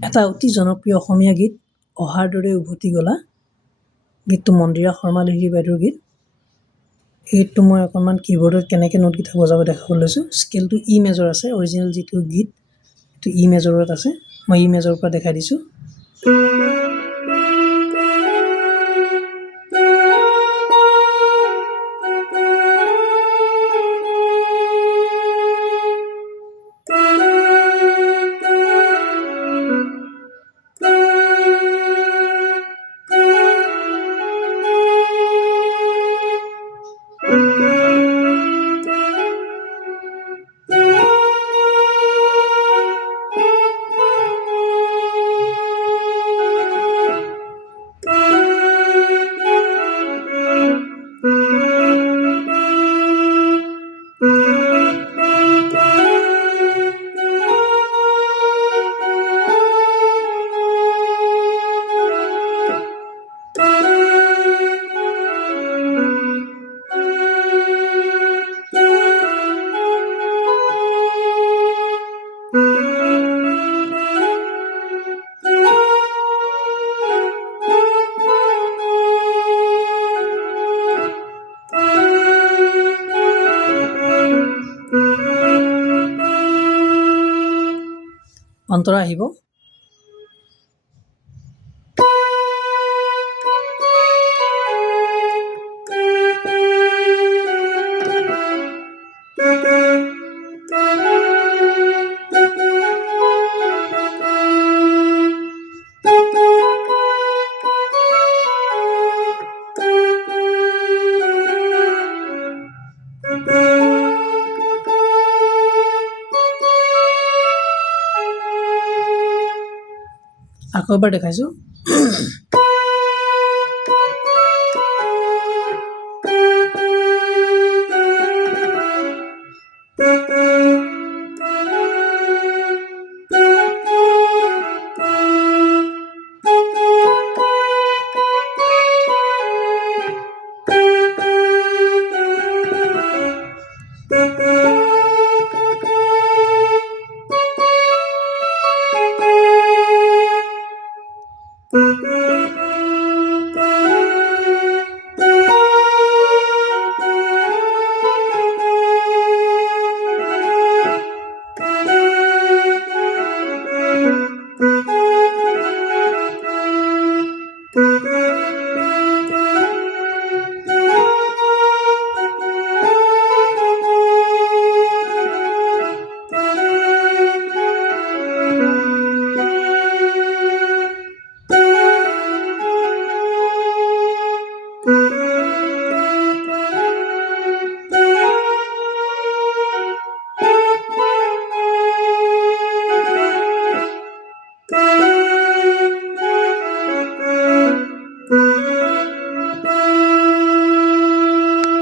এটা অতি জনপ্ৰিয় অসমীয়া গীত অহাৰ দৰে উভতি গ'লা গীতটো মন্দিৰা শৰ্মা দেৱী বাইদেউৰ গীত এই গীতটো মই অকণমান কীবৰ্ডত কেনেকৈ নোটকেইটা বজাব দেখাব লৈছোঁ স্কেলটো ই মেজৰ আছে অৰিজিনেল যিটো গীত সেইটো ই মেজৰত আছে মই ই মেজৰৰ পৰা দেখাই দিছোঁ অন্তৰা আহিব আকৌ এবাৰ দেখাইছোঁ